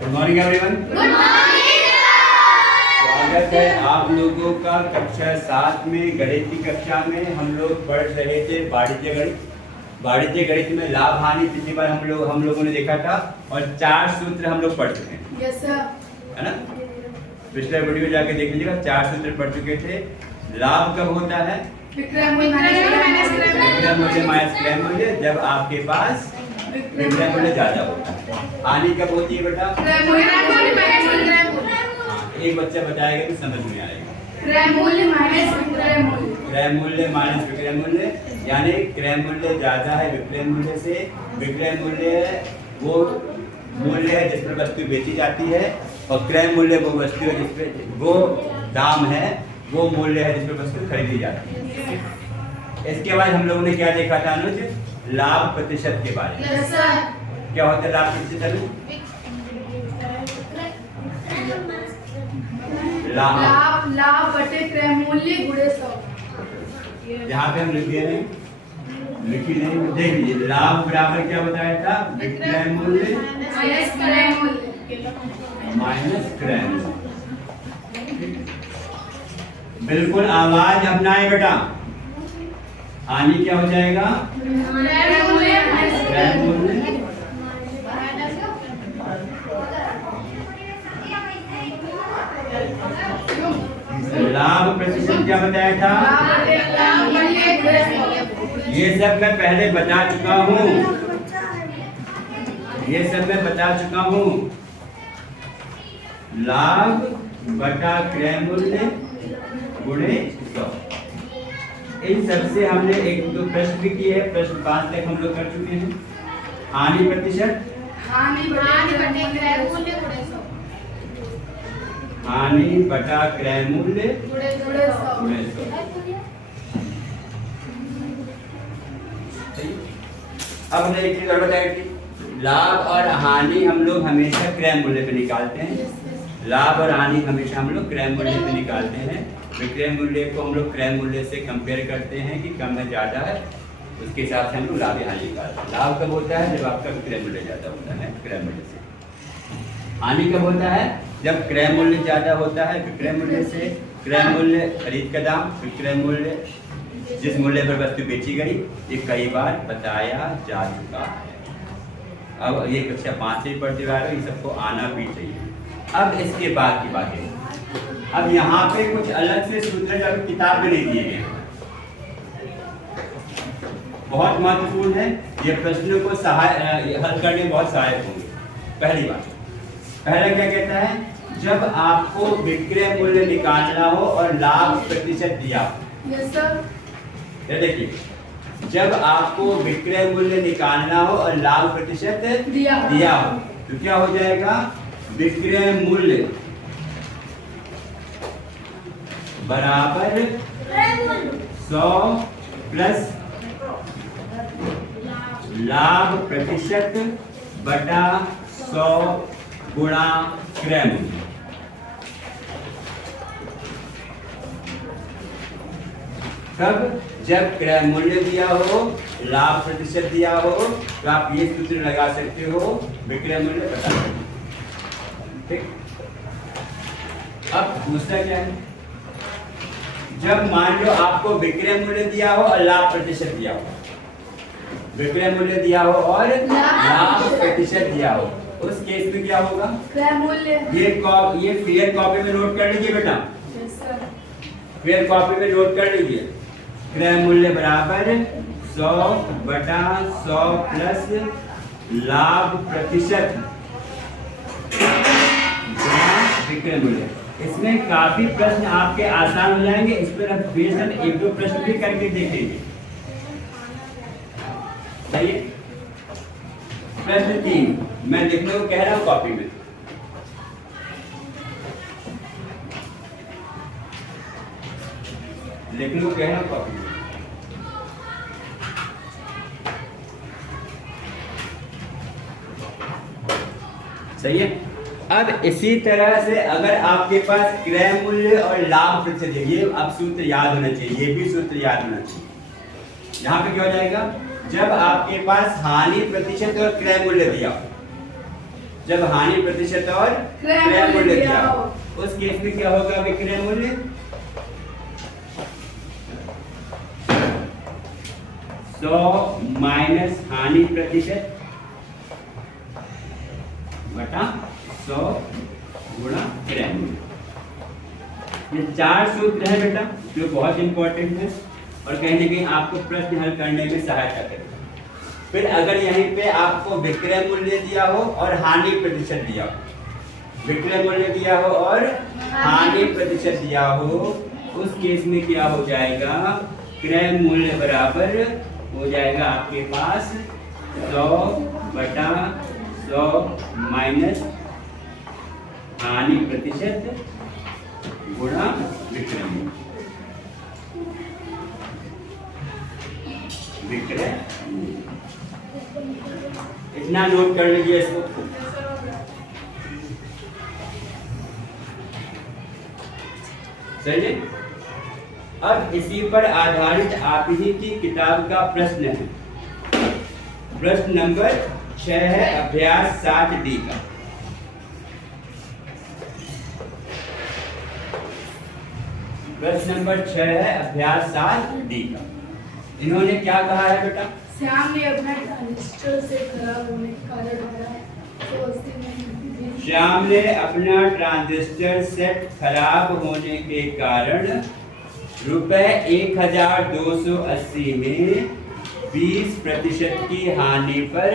Good morning everyone. Good morning. स्वागत है आप लोगों का कक्षा 7 में गणित की कक्षा में। हम लोग पढ़ रहे थे वाणिज्य गणित। वाणिज्य गणित में लाभ हानि पिछली बार हम लोगों ने देखा था और 4 सूत्र हम लोग पढ़ चुके हैं। Yes sir. है ना? पिछले वीडियो में जाके देख लीजिएगा, 4 सूत्र पढ़ चुके थे। लाभ कब होता है? विक्रय मूल्य माइनस क्रय मूल्य, जब आपके पास विक्रय मूल्य ज्यादा होता है। हानि कब होती है बेटा? एक बच्चा बताएगा तो समझ में आएगा। क्रय मूल्य माइनस विक्रय मूल्य। क्रय मूल्य माइनस विक्रय मूल्य, यानी क्रय मूल्य ज्यादा है विक्रय मूल्य से। विक्रय मूल्य वो मूल्य है जिस पर वस्तु बेची जाती है, और क्रय मूल्य वो वस्तु है जिस पे वो दाम है, वो मूल्य है जिस पर वस्तु खरीदी जाती है। इसके बाद हम लोगों ने क्या देखा था अनुज? लाभ प्रतिशत के बारे में। Yes sir. क्या होता है लाभ प्रतिशत अनुज? लाभ बटे क्रय मूल्य गुणे 100। यहाँ पे हम लिख दिए नहीं, लिखी नहीं, देख लीजिए। लाभ बराबर क्या बताया था? विक्रय मूल्य माइनस क्रय मूल्य। माइनस क्रय मूल्य। बिल्कुल आवाज अपनाए बेटा। हानि क्या हो जाएगा? क्रय मूल्य माइनस क्रय मूल्य लाभ प्रतिशत क्या बताया था? लाभ मूल्य गुणे 100। ये सब मैं पहले बता चुका हूँ, ये सब मैं बता चुका हूँ। लाभ बटा क्रय मूल्य गुणे 100। इन सबसे हमने 1-2 प्रश्न भी किए हैं। प्रश्न 5 तक हम लोग कर चुके हैं। हानि प्रतिशत हानि बटे क्रय मूल्य गुणे 100। हानि बटा क्रय मूल्य गुणे 100। गुणे 100। अब हमने एक चीज और बताया कि लाभ और हानि हम लोग हमेशा क्रय मूल्य पे निकालते हैं। लाभ और हानि हमेशा हम लोग क्रय मूल्य पे निकालते हैं। विक्रय मूल्य को हम लोग क्रय मूल्य से कंपेयर करते हैं कि कम है ज़्यादा है, उसके हिसाब से हम लोग लाभ या हानि निकालते हैं। लाभ कब होता है? जब आपका विक्रय मूल्य ज़्यादा होता है क्रय मूल्य से। हानि कब होता है? जब क्रय मूल्य ज़्यादा होता है विक्रय मूल्य से। क्रय मूल्य खरीद का दाम, विक्रय मूल्य जिस मूल्य पर वस्तु बेची गई, ये कई बार बताया जा चुका है। अब ये कक्षा 5 से पढ़ते आ रहे हो, ये सबको आना भी चाहिए। अब इसके बाद की बातें, अब यहाँ पे कुछ अलग से सूत्र जो किताब में नहीं दिए गए, बहुत महत्वपूर्ण है। ये प्रश्नों को हल करने में बहुत सहायक होंगे। पहली बात, पहला क्या कहता है? जब आपको विक्रय मूल्य निकालना हो और लाभ प्रतिशत दिया हो। Yes sir. ये देखिए, जब आपको विक्रय मूल्य निकालना हो और लाभ प्रतिशत दिया हो तो क्या हो जाएगा? विक्रय मूल्य बराबर 100 प्लस लाभ प्रतिशत बटा 100 गुणा क्रय मूल्य। कब? जब क्रय मूल्य दिया हो, लाभ प्रतिशत दिया हो, तो आप ये सूत्र लगा सकते हो, विक्रय मूल्य बता सकते हो। ठीक। अब दूसरा क्या है? जब मान लो आपको विक्रय मूल्य दिया हो और लाभ प्रतिशत दिया हो, विक्रय मूल्य दिया हो और लाभ प्रतिशत दिया हो, उस केस में क्या होगा? क्रय मूल्य। ये फेयर कॉपी में नोट कर लीजिए बेटा। Yes sir. फेयर कॉपी में नोट कर लीजिए। क्रय मूल्य बराबर 100 बटा 100 प्लस लाभ प्रतिशत गुणा विक्रय मूल्य। इसमें काफी प्रश्न आपके आसान हो जाएंगे। इस पर हम फिर से 1-2 प्रश्न भी करके देखेंगे। सही है? प्रश्न 3 मैं लिखने को कह रहा हूं कॉपी में। लिखने को कह रहा हूं कॉपी में। सही है? अब इसी तरह से अगर आपके पास क्रय मूल्य और लाभ प्रतिशत है, ये अब सूत्र याद होना चाहिए, ये भी सूत्र याद होना चाहिए। यहाँ पे क्या हो जाएगा? जब आपके पास हानि प्रतिशत और क्रय मूल्य दिया हो, जब हानि प्रतिशत और क्रय मूल्य दिया हो। उस केस में क्या होगा विक्रय मूल्य? 100 माइनस हानि प्रतिशत बटा 100 गुणा क्रय मूल्य। ये 4 सूत्र है बेटा जो बहुत इंपॉर्टेंट है और कहीं ना कहीं आपको प्रश्न हल करने में सहायता करेगा। फिर अगर यहीं पे आपको विक्रय मूल्य दिया हो और हानि प्रतिशत दिया हो, विक्रय मूल्य दिया हो और हानि प्रतिशत दिया हो, उस केस में क्या हो जाएगा? क्रय मूल्य बराबर हो जाएगा आपके पास 100 बटा 100 माइनस हानि प्रतिशत गुणा विक्रय मूल्य। विक्रय इतना नोट कर लीजिए इसको। सही है। अब इसी पर आधारित आप ही की किताब का प्रश्न है, प्रश्न नंबर 6 है अभ्यास 7D का। प्रश्न नंबर 6 है अभ्यास 7D का। इन्होंने क्या कहा है बेटा? श्याम ने अपना ट्रांजिस्टर से खराब होने के कारण श्याम ने अपना ट्रांजिस्टर सेट खराब होने के कारण रुपए 1280 में 20% की हानि पर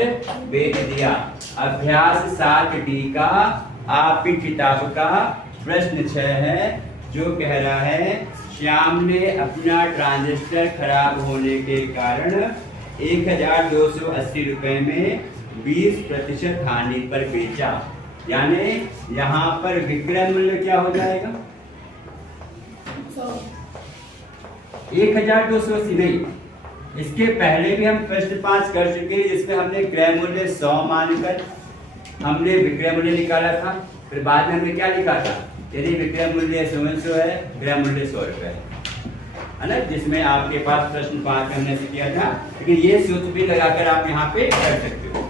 बेच दिया। अभ्यास 7D का आपकी किताब का प्रश्न 6 है जो कह रहा है श्याम ने अपना ट्रांजिस्टर खराब होने के कारण 1280 रुपए में 20% हानि पर बेचा। यानी यहाँ पर विक्रय मूल्य क्या हो जाएगा? 1280 नहीं, इसके पहले भी हम प्रश्न 5 कर चुके हैं जिसमें हमने क्रय मूल्य 100 मानकर हमने विक्रय मूल्य निकाला था। फिर बाद में हमने क्या लिखा था? यदि विक्रय मूल्य 100 है, क्रय मूल्य 100 रुपए है ना, जिसमें आपके पास प्रश्न 5 हमने से किया था। लेकिन ये सूत्र भी लगाकर आप यहाँ पे कर सकते हो।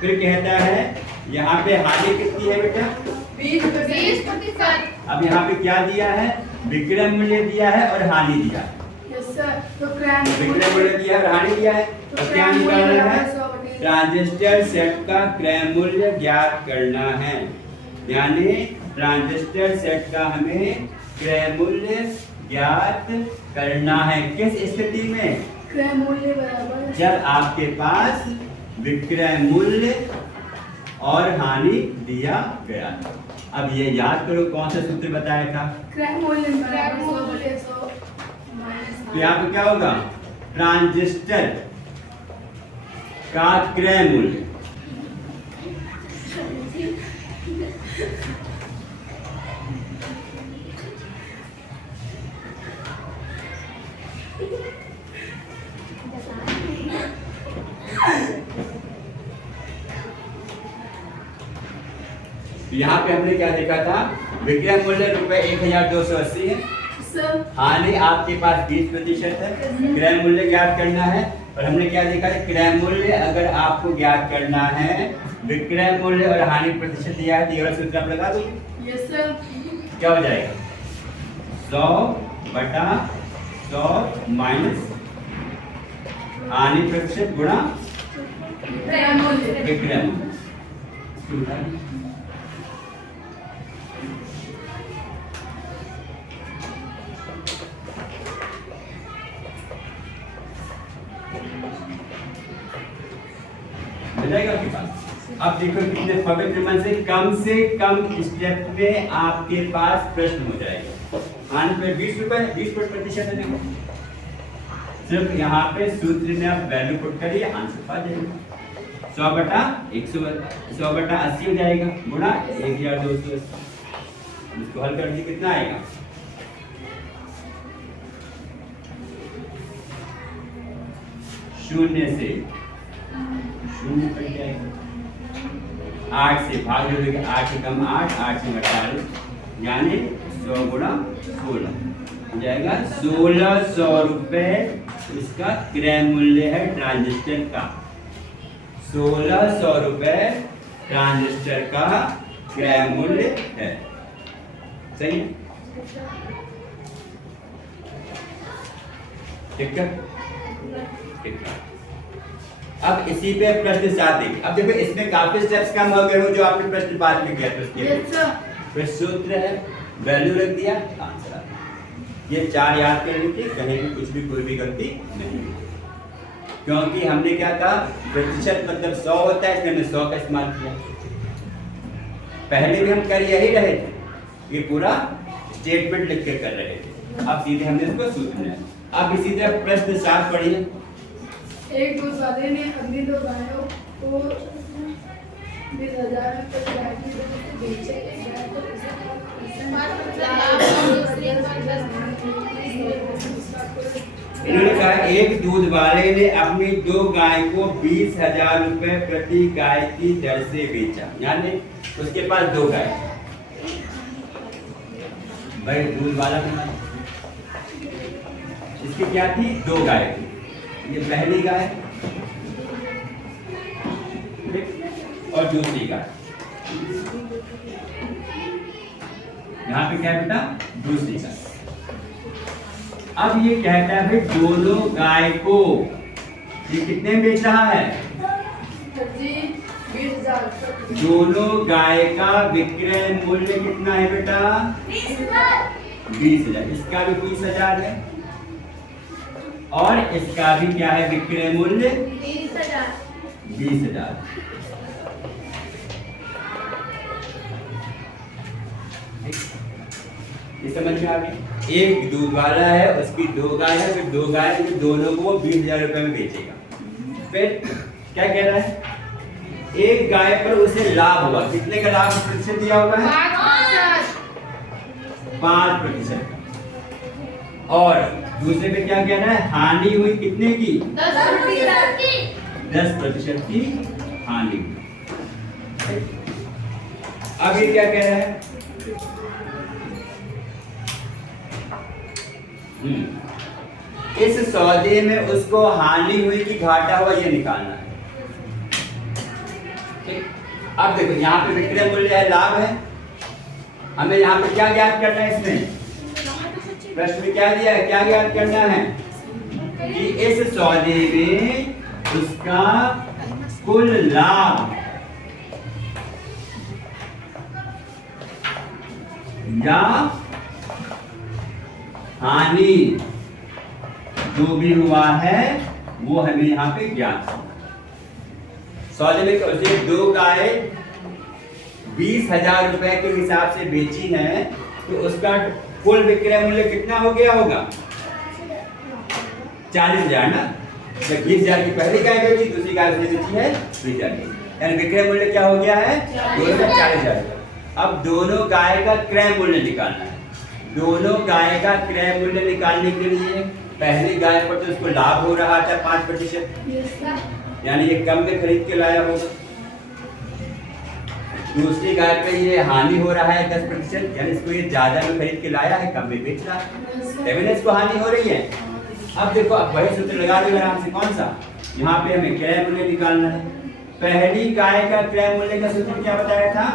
फिर कहता है यहाँ पे हानि कितनी है बेटा? 20%। अब यहाँ पे क्या दिया है? विक्रय मूल्य दिया है और हानि दिया है। Yes sir. तो विक्रय मूल्य दिया है और हानि दिया है, तो क्या निकालना है? ट्रांजिस्टर सेट का क्रय मूल्य ज्ञात करना है। यानी ट्रांजिस्टर सेट का हमें क्रय मूल्य ज्ञात करना है। किस स्थिति में? क्रय मूल्य बराबर जब आपके पास विक्रय मूल्य और हानि दिया गया। अब ये याद करो कौन सा सूत्र बताया था? क्रय मूल्य बराबर 100/100 तो यहाँ पे क्या होगा? ट्रांजिस्टर का क्रय मूल्य यहाँ पे हमने क्या देखा था? विक्रय मूल्य रुपए 1280 है, हानि आपके पास 20% है, क्रय मूल्य ज्ञात करना है। और हमने क्या देखा है? क्रय मूल्य अगर आपको ज्ञात करना है, विक्रय मूल्य और हानि प्रतिशत दिया है, तो सूत्र आप लगा दो। Yes sir. क्या हो जाएगा? 100 बटा 100 माइनस हानि प्रतिशत गुणा क्रय मूल्य। विक्रय मूल्य। मिलेगा आपके पास? अब देखो कितने पवित्र मन से कम स्टेप में आपके पास प्रश्न हो जाएगा। हानि पे 20 रुपए 20% है। देखो सिर्फ यहाँ पे सूत्र में आप वैल्यू पुट करिए, आंसर पा जाएगा। 100 बटा 80 हो जाएगा गुणा 1280। इसको हल कर दिए कितना आएगा? शून्य से शून्य कट जाएगा, 8 से भाग जोड़ेंगे, 8 से कम 8, 8 से 48, यानी 100 गुणा 16 हो जाएगा 1600 रुपए इसका क्रय मूल्य है ट्रांजिस्टर का। 1600 रुपए ट्रांजिस्टर का क्रय मूल्य है। सही है? ठीक है, ठीक है। अब इसी पे प्रश्न 7 देखिए। अब देखो इसमें काफी स्टेप्स कम हो गए हो जो आपने प्रश्न 5 में किया था उसके फिर सूत्र है, वैल्यू रख दिया, आंसर। ये 4 याद कर लीजिए, कहीं भी कुछ भी कोई भी गलती नहीं है। क्योंकि हमने क्या कहा, प्रतिशत मतलब 100 होता है, इसलिए हमने 100 का इस्तेमाल किया। पहले भी हम कर यही रहे थे, ये पूरा स्टेटमेंट लिख के कर रहे थे। अब सीधे हमने इसको सूत्र लिया। अब इसी तरह प्रश्न 7 पढ़िए। एक दूध वाले ने अपनी 2 गायों को 20,000 में बेचे। इन्होंने कहा एक दूध वाले ने अपनी 2 गाय को 20,000 रुपए प्रति गाय की दर से बेचा। यानी उसके पास 2 गाय, भाई दूध वाला बना, इसकी क्या थी, 2 गाय थी। ये पहली गाय और दूसरी गाय। यहाँ पे क्या बेटा, दूसरी गाय। अब ये कहता है भाई दोनों गाय को ये कितने में बेच रहा है, 20,000। दोनों गाय का विक्रय मूल्य कितना है बेटा, 20,000। इसका भी 20,000 है और इसका भी क्या है विक्रय मूल्य 20,000। ये समझ में आ गई। एक दूध वाला है, उसकी 2 गाय है, फिर 2 गाय है, दोनों को वो 20,000 रुपए में बेचेगा। फिर क्या कह रहा है, एक गाय पर उसे लाभ हुआ, कितने का लाभ प्रतिशत दिया हुआ है, 5%। और दूसरे पे क्या कह रहा है, हानि हुई कितने की, 10% की हानि हुई। अब ये क्या कह रहा है, इस सौदे में उसको हानि हुई कि घाटा हुआ ये निकालना है। ठीक, अब देखो यहाँ पे विक्रय मूल्य है, लाभ है, हमें यहाँ पे क्या ज्ञात करना है, इसमें प्रश्न में क्या दिया है, क्या ज्ञात करना है कि इस सौदे में उसका कुल लाभ या हानि जो भी हुआ है वो हमें यहाँ पे ज्ञात करना। सौदे में उसे 2 गाय 20,000 रुपए के हिसाब से बेची है, तो उसका कुल विक्रय मूल्य कितना हो गया होगा, 40,000 ना। जब 20,000 की पहली गाय बेची, दूसरी गाय उसने बेची है 20,000 की, यानी विक्रय मूल्य क्या हो गया है, 40,000। अब दोनों गाय का क्रय मूल्य निकालना है। दोनों गाय का क्रय मूल्य निकालने के लिए पहली गाय पर तो उसको लाभ हो रहा था 5%, यानी ये कम में खरीद के लाया होगा। दूसरी गाय पे ये हानि हो रहा है 10%, यानी इसको ये ज्यादा में खरीद के लाया है, कम में बेच रहा है, तभी इसको हानि हो रही है। अब देखो, अब वही सूत्र लगा दो आराम से। कौन सा, यहाँ पे हमें क्रय मूल्य निकालना है। पहली गाय का क्रय मूल्य का सूत्र क्या बताया था,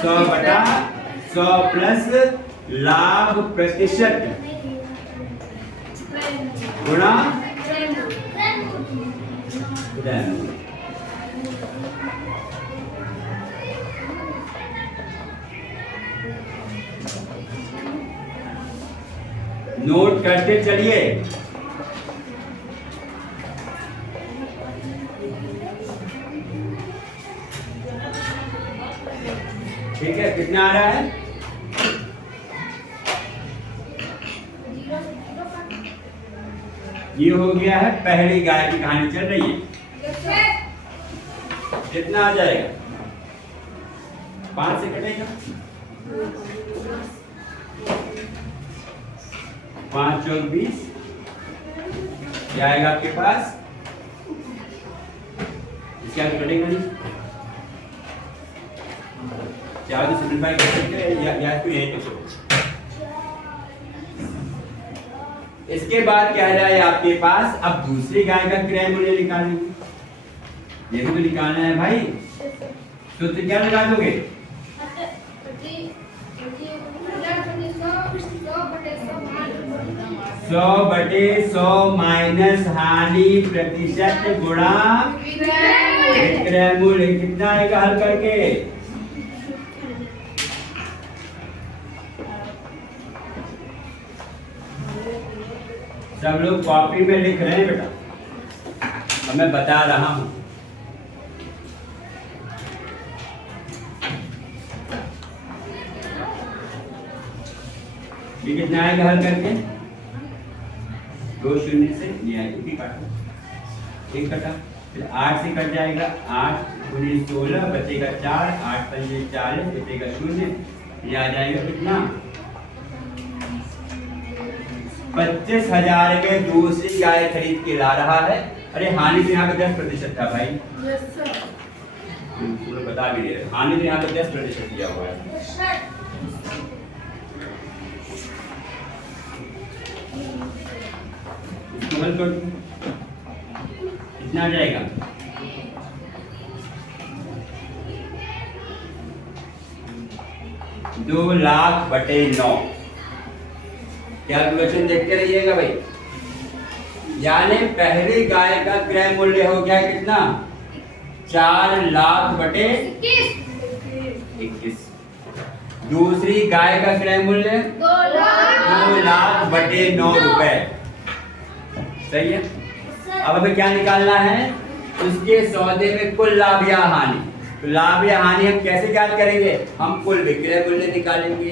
100/100 प्लस लाभ प्रतिशत गुणा नोट करते चलिए। ठीक है, कितना आ रहा है, ये हो गया है पहली गाय की कहानी चल रही है। कितना आ जाएगा, 5 से कटेगा, 5 और 20 क्या आएगा आपके पास, इसके आगे कटेगा नहीं, 4 से सिंपलीफाई कर सकते हैं या इसको यहीं पे। इसके बाद क्या रहा है आपके पास, अब दूसरी गाय का क्रय मूल्य निकालेंगे। ये भी तो निकालना है भाई। तो क्या लगा दोगे? 100/100 माइनस हानि प्रतिशत गुणा विक्रय मूल्य। कितना आएगा हल करके? सब लोग कॉपी में लिख रहे हैं बेटा, और मैं बता रहा हूं। ये कितना आएगा हल करके? 2 शून्य से ये आएगा, ठीक काटा, ठीक कटा। फिर 8 से कट जाएगा, 8 × 16 बचेगा 4, 8 × 5 = 40 बचेगा 0। ये आ जाएगा कितना? 25,000 में दूसरी गाय खरीद के ला रहा है। अरे हानि तो यहाँ पे 10% था भाई। Yes sir. पूरा बता भी दे, हानि तो यहाँ पे 10% दिया हुआ है। इसको हल कर दो, कितना आ जाएगा? दो लाख बटे 9। कैलकुलेशन देखते रहिएगा भाई। यानी पहली गाय का क्रय मूल्य हो गया कितना? 4 लाख बटे 21। दूसरी गाय का क्रय मूल्य 2 लाख बटे 9 रुपए। सही है। अब हमें क्या निकालना है? उसके सौदे में कुल लाभ या हानि। तो लाभ या हानि हम कैसे ज्ञात करेंगे? हम कुल विक्रय मूल्य निकालेंगे,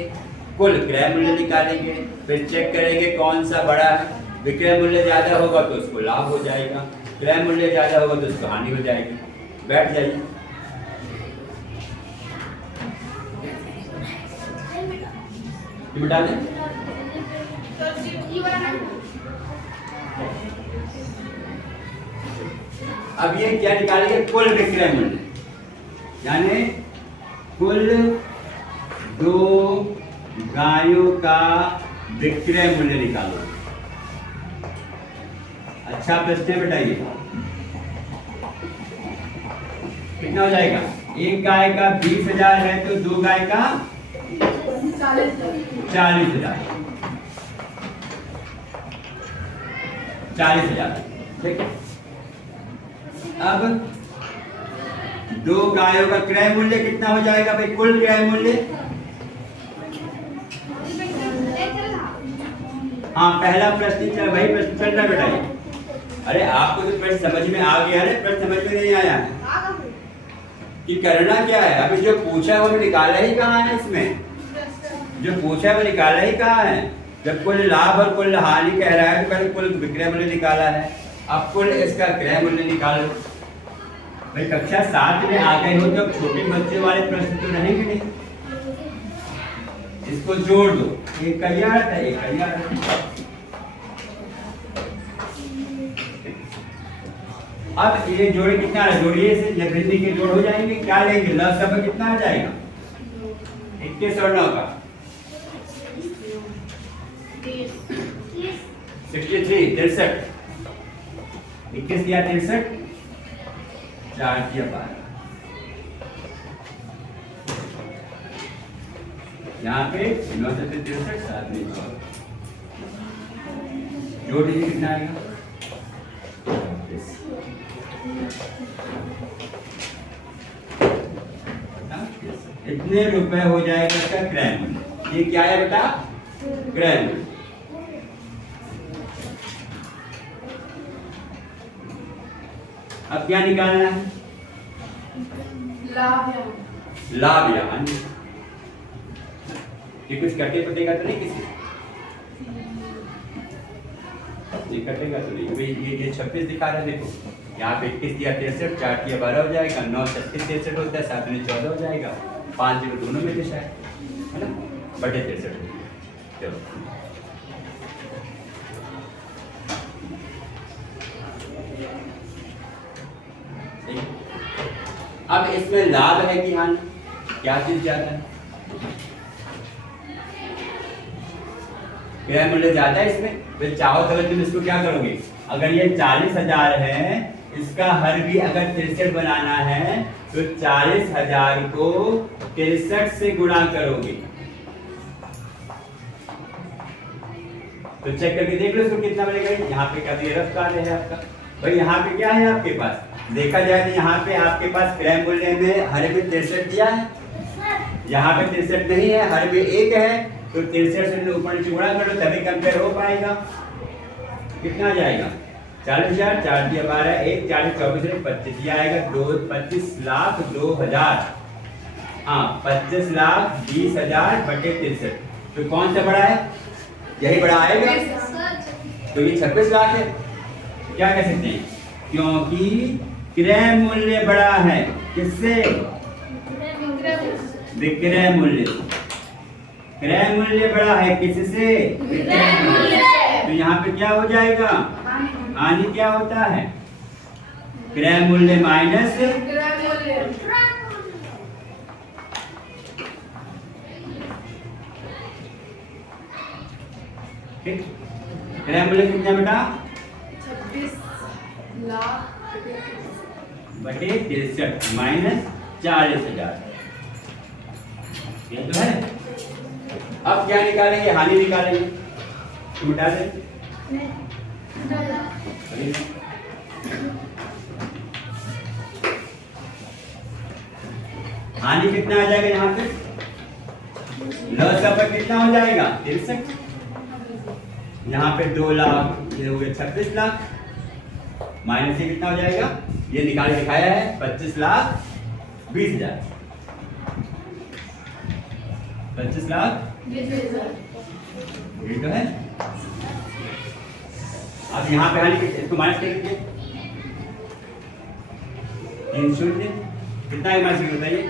कुल क्रय मूल्य निकालेंगे, फिर चेक करेंगे कौन सा बड़ा है। विक्रय मूल्य ज्यादा होगा तो उसको लाभ हो जाएगा, क्रय मूल्य ज्यादा होगा तो उसको हानि हो जाएगी। बैठ जाइए। बता दें। अब ये क्या निकालेंगे? कुल विक्रय मूल्य, यानी कुल 2 गायों का विक्रय मूल्य निकालो। अच्छा प्रश्न है बेटा। ये कितना हो जाएगा? एक गाय का 20,000 है तो 2 गाय का 40,000। 40,000, ठीक है। अब 2 गायों का क्रय मूल्य कितना हो जाएगा भाई? कुल क्रय मूल्य। हाँ, पहला प्रश्न चल, वही प्रश्न चल रहा बेटा ये। अरे आपको तो प्रश्न समझ में आ गया है, प्रश्न समझ में नहीं आया कि करना क्या है? अभी जो पूछा वो निकाला ही कहाँ है? इसमें जो पूछा वो निकाला ही कहाँ है? जब कुल लाभ और कुल हानि कह रहा है तो पहले कुल विक्रय मूल्य निकाला है, अब कुल इसका क्रय मूल्य निकालो। भाई कक्षा 7 में आ गए हो तो छोटे बच्चे वाले प्रश्न तो रहेंगे नहीं। इसको जोड़ दो, एक का यार था, एक का यार। अब ये जोड़े कितना है? जोड़िए से जब वृद्धि के जोड़ हो जाएंगे, क्या लेंगे? लसब कितना आ जाएगा? 21 और 9 का 63, 63। 21 या 63, 4 या 12। यहाँ पे 9 से 63, 7 में 14। जोड़ दीजिए, कितना आएगा? इतने रुपए हो जाएगा इसका क्रय मूल्य। ये क्या है बेटा? क्रय मूल्य। अब क्या निकालना है? लाभ या हानि। ये कुछ कटे पटेगा तो नहीं? किसी ये कटेगा तो नहीं भाई। ये 26 दिखा रहा है, देखो यहाँ पे 21 या 63, 4 या 12 हो जाएगा, 9 36 63 होता है, 7 में 14 हो जाएगा, 5 0 दोनों में दिशा है ना, बटे 63। चलो अब इसमें लाभ है कि हानि? क्या चीज ज्यादा है? क्रय मूल्य ज्यादा है इसमें। फिर चाहो तो तुम इसको क्या करोगे? अगर ये 40,000 है, इसका हर भी अगर 63 बनाना है तो 40,000 को 63 से गुणा करोगे। तो चेक करके देख लो इसको कितना बनेगा। यहाँ पे क्या दिया, रफ कार्ड है आपका भाई। यहाँ पे क्या है आपके पास, देखा जाए तो यहाँ पे आपके पास क्रय मूल्य में हर में 63 दिया है, यहाँ पे 63 नहीं है, हर में 1 है। तो 63 से ऊपर नीचे गुणा कर लो तभी कंपेयर हो पाएगा। कितना आ जाएगा, 40,000, 4 दिया 12, 1 40 24 25 ये आएगा 25 लाख 2,000। हाँ 25 लाख 20,000 बटे 63। तो कौन सा बड़ा है, यही बड़ा आएगा। तो ये 26 लाख है। क्या कह सकते हैं, क्योंकि क्रय मूल्य बड़ा है किससे, विक्रय मूल्य। क्रय मूल्य बड़ा है किससे, विक्रय मूल्य से। तो यहाँ पे क्या हो जाएगा, हानि क्या होता है, क्रय मूल्य माइनस विक्रय मूल्य। ठीक। क्रय मूल्य कितना बेटा, 26 लाख बटे 63 माइनस 40,000। ये तो है। अब क्या निकालेंगे, हानि निकालेंगे। तो मिटा दें, हानि कितना आ जाएगा, यहाँ पे लॉस का पर कितना हो जाएगा 63। यहाँ पे 2 लाख, ये हो गया 26 लाख, माइनस से कितना हो जाएगा, ये निकाल के दिखाया है 25 लाख 20,000। 25 लाख 20,000। ये तो है। अब यहाँ पे हानि इसको माइनस कर दीजिए, 3 शून्य कितना है माइनस बताइए,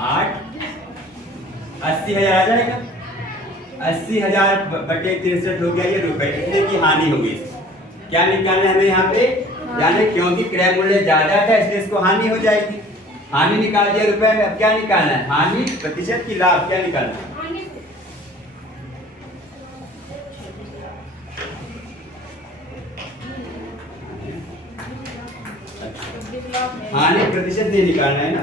8 80,000 आ जाएगा। 80,000 बटे 63 हो गया ये रुपए, इतने की हानि होगी। क्या निकालना है हमें यहाँ पे, यानी क्योंकि क्रय मूल्य ज्यादा था इसलिए इसको हानि हो जाएगी। हानि निकाल दिया रुपए में। अब क्या निकालना है, हानि प्रतिशत की लाभ, क्या निकालना है, हानि प्रतिशत नहीं निकालना है ना,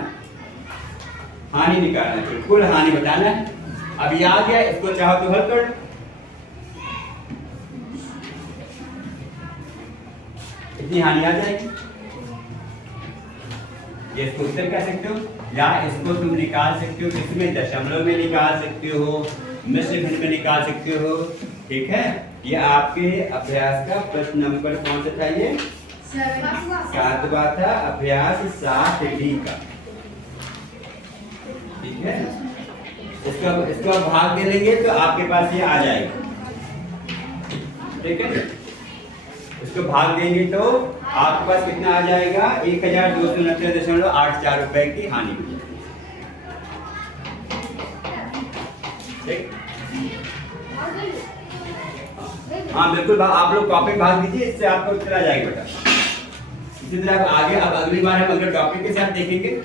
हानि निकालना है, कुल हानि बताना है। अब ये आ गया, इसको चाहो तो हल कर लो। इतनी हानि आ जाएगी। ये इसको उत्तर कह सकते हो, या इसको तुम निकाल सकते हो, इसमें दशमलव में निकाल सकते हो, मिश्र खंड में निकाल सकते हो। ठीक है, ये आपके अभ्यास का प्रश्न नंबर कौन सा था, ये 7वां था, अभ्यास 7D का। ठीक है, इसका भाग दे देंगे तो आपके पास ये आ जाएगा। ठीक है, इसको भाग देंगे तो आपके पास कितना आ जाएगा, 1290.84 रुपए की हानि। ठीक, हाँ बिल्कुल, आप लोग कॉपी भाग दीजिए, इससे आपको उत्तर आ जाएगा बेटा। इसी तरह आप आगे, अब अगली बार हम अगले टॉपिक के साथ देखेंगे।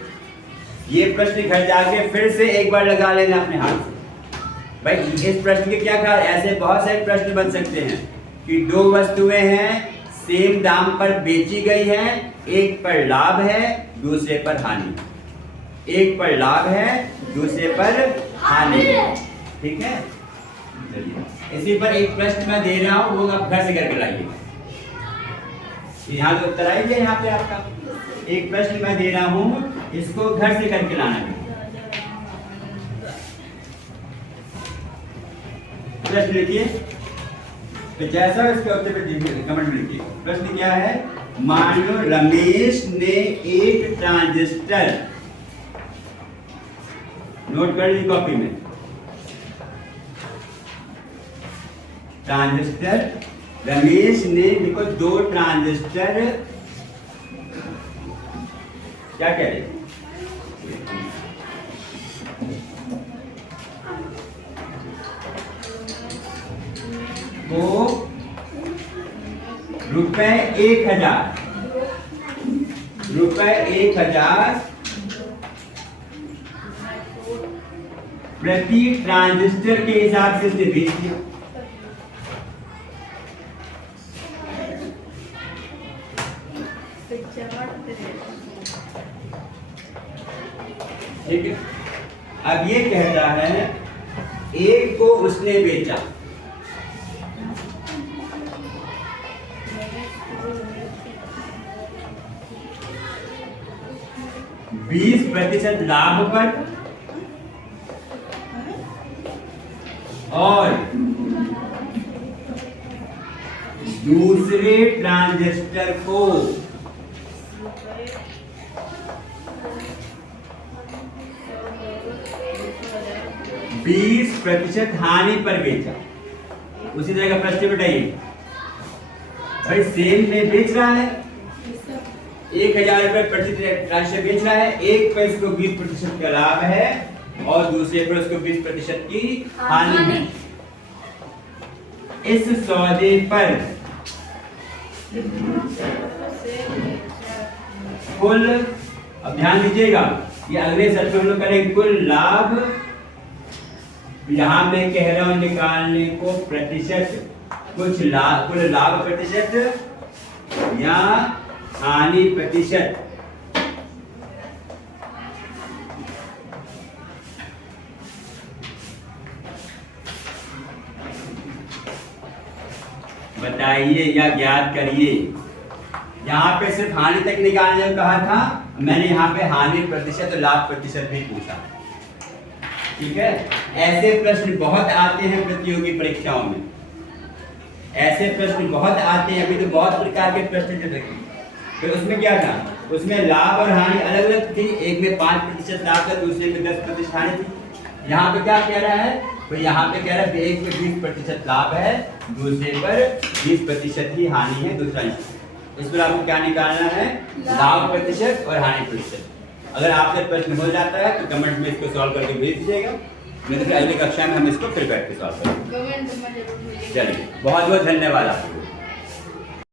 ये प्रश्न घर जाके फिर से एक बार लगा लेना अपने हाथ से। भाई इस प्रश्न के क्या कारण, ऐसे बहुत सारे प्रश्न बन सकते हैं कि 2 वस्तुएं हैं, सेम दाम पर बेची गई हैं, एक पर लाभ है दूसरे पर हानि, एक पर लाभ है दूसरे पर हानि है। ठीक है, चलिए इसी पर एक प्रश्न मैं दे रहा हूँ, वो आप घर से करके लाइए। यहाँ तो उत्तर आइए, यहाँ पे आपका एक प्रश्न मैं दे रहा हूँ, इसको घर से करके लाना है। प्रश्न लिखिए, तो जैसा इसके उत्तर पे कमेंट में लिखिए। प्रश्न क्या है, मान लो रमेश ने एक ट्रांजिस्टर, नोट कर ली कॉपी में, ट्रांजिस्टर, रमेश ने देखो 2 ट्रांजिस्टर, क्या कह रहे, को रुपए 1,000 प्रति ट्रांजिस्टर के हिसाब से इसने बेच दिया। ठीक है। अब ये कहता है एक को उसने बेचा, %20 लाभ पर और दूसरे ट्रांजिस्टर को 20% हानि पर बेचा। उसी तरह का प्रश्न बताइए भाई, सेम में बेच रहा है, 1000 रुपए प्रति ट्रांजिस्टर बेच रहा है, एक पर इसको 20% का लाभ है और दूसरे पर उसको 20% की हानि है। इस सौदे पर कुल, अब ध्यान दीजिएगा, ये अगले सत्र में हम लोग करेंगे कुल लाभ। यहां मैं कह रहा हूं निकालने को प्रतिशत, कुछ लाभ, कुल लाभ प्रतिशत या हानि प्रतिशत। बताइए या ज्ञात करिए। यहाँ पे सिर्फ हानि तक निकालने को कहा था, मैंने यहाँ पे हानि प्रतिशत और लाभ प्रतिशत भी पूछा। ठीक है, ऐसे प्रश्न बहुत आते हैं प्रतियोगी परीक्षाओं में, ऐसे प्रश्न बहुत आते हैं। अभी तो बहुत प्रकार के प्रश्न जो देखे, तो उसमें क्या था, उसमें लाभ और हानि अलग अलग थी, एक में 5% लाभ था, दूसरे में 10% हानि थी। यहाँ पे क्या कह रहा है, तो यहाँ पे कह रहा है एक में 20% लाभ है, दूसरे पर 20% ही हानि है। दूसरा इस पर आपको क्या निकालना है, लाभ प्रतिशत और हानि प्रतिशत। अगर आपसे प्रश्न हो जाता है तो कमेंट में इसको सॉल्व करके भेज दीजिएगा, नहीं तो फिर अगली कक्षा में हम इसको फिर बैठ के सॉल्व करेंगे। चलिए, बहुत बहुत धन्यवाद आपको।